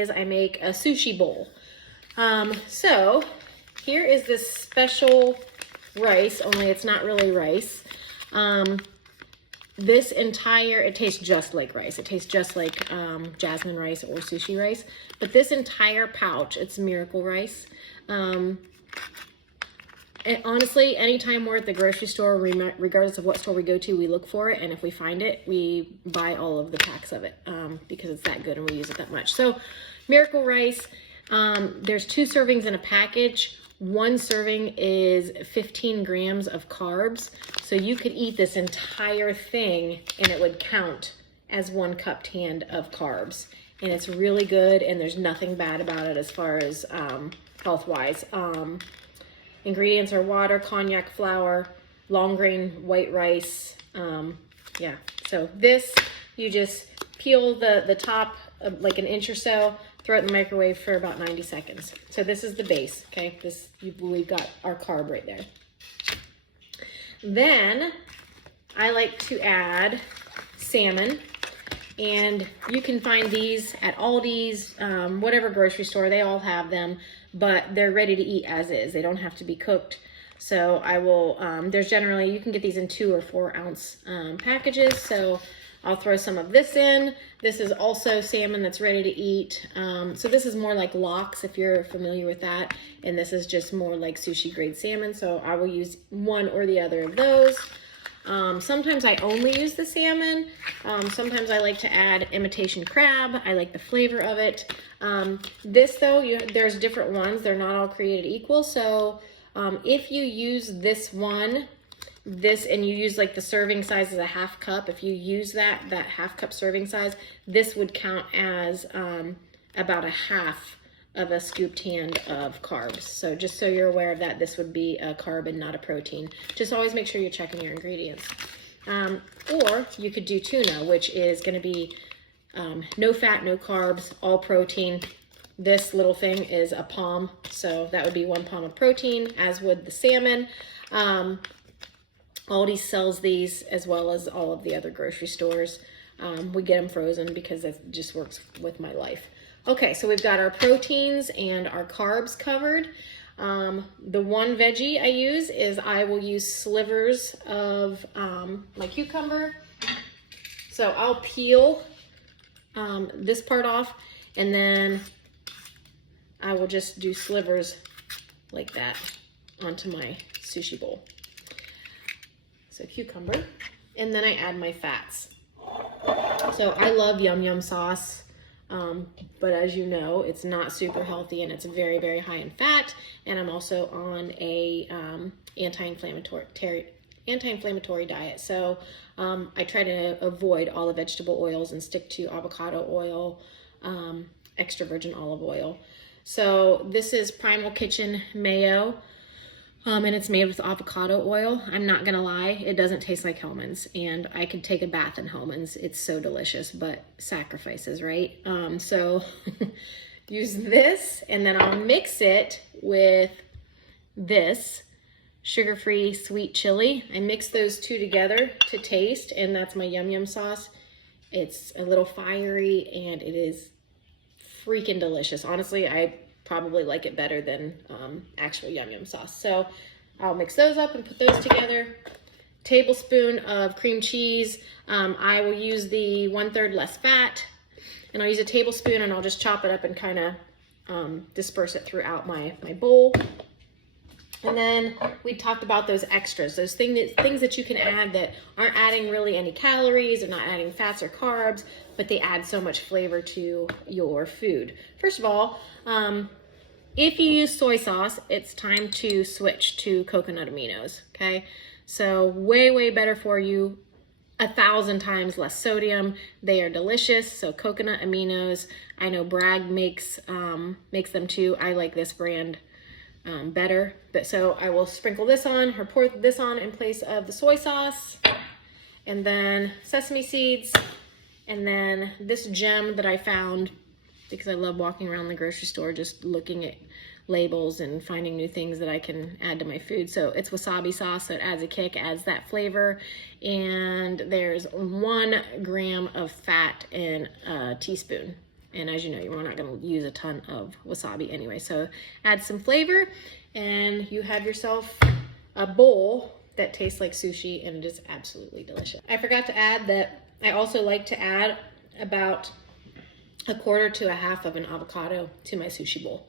is I make a sushi bowl. So here is this special rice, only it's not really rice. It tastes just like rice. It tastes just like jasmine rice or sushi rice. But this entire pouch, it's miracle rice. And honestly, anytime we're at the grocery store, regardless of what store we go to, we look for it. And if we find it, we buy all of the packs of it because it's that good and we use it that much. So miracle rice, there's 2 servings in a package. 1 serving is 15 grams of carbs. So you could eat this entire thing and it would count as 1 cupped hand of carbs. And it's really good and there's nothing bad about it as far as health-wise. Ingredients are water, cognac flour, long grain white rice. Yeah, so this, you just peel the top like an inch or so, throw it in the microwave for about 90 seconds. So this is the base, okay? We've got our carb right there. Then I like to add salmon, and you can find these at Aldi's, whatever grocery store, they all have them, but they're ready to eat as is. They don't have to be cooked. So I will, there's generally, you can get these in 2 or 4 ounce packages. So I'll throw some of this in. This is also salmon that's ready to eat. So this is more like lox if you're familiar with that. And this is just more like sushi grade salmon. So I will use one or the other of those. Sometimes I only use the salmon. Sometimes I like to add imitation crab. I like the flavor of it. This though, there's different ones. They're not all created equal. So if you use this one, and you use like the serving size as a 1/2 cup, if you use that 1/2 cup serving size, this would count as about 1/2 of a scooped hand of carbs. So just so you're aware of that, this would be a carb and not a protein. Just always make sure you're checking your ingredients. Or you could do tuna, which is going to be no fat, no carbs, all protein. This little thing is a palm, so that would be 1 palm of protein, as would the salmon. Aldi sells these as well as all of the other grocery stores. We get them frozen because that just works with my life. Okay, so we've got our proteins and our carbs covered. The one veggie I use is I will use slivers of my cucumber. So I'll peel this part off and then I will just do slivers like that onto my sushi bowl. So cucumber, and then I add my fats. So I love yum yum sauce, but as you know, it's not super healthy and it's very, very high in fat. And I'm also on a anti-inflammatory diet. So I try to avoid all the vegetable oils and stick to avocado oil, extra virgin olive oil. So this is Primal Kitchen mayo. And it's made with avocado oil. I'm not gonna lie, it doesn't taste like Hellmann's, and I could take a bath in Hellmann's. It's so delicious, but sacrifices, right? So use this, and then I'll mix it with this sugar-free sweet chili. I mix those 2 together to taste, and that's my yum yum sauce. It's a little fiery, and it is freaking delicious. Honestly, I probably like it better than actual yum yum sauce. So I'll mix those up and put those together. Tablespoon of cream cheese. I will use the 1/3 less fat, and I'll use a tablespoon and I'll just chop it up and kind of disperse it throughout my bowl. And then we talked about those extras, those things that you can add that aren't adding really any calories, they're not adding fats or carbs, but they add so much flavor to your food. First of all, if you use soy sauce, it's time to switch to coconut aminos, okay? So way, way better for you, 1,000 times less sodium. They are delicious, so coconut aminos. I know Bragg makes them too. I like this brand better. But so I will sprinkle this on or pour this on in place of the soy sauce, and then sesame seeds, and then this gem that I found because I love walking around the grocery store just looking at labels and finding new things that I can add to my food. So it's wasabi sauce, so it adds a kick, adds that flavor, and there's 1 gram of fat in a teaspoon And as you know, we're not gonna use a ton of wasabi anyway. So add some flavor and you have yourself a bowl that tastes like sushi, and it is absolutely delicious. I forgot to add that I also like to add about 1/4 to 1/2 of an avocado to my sushi bowl.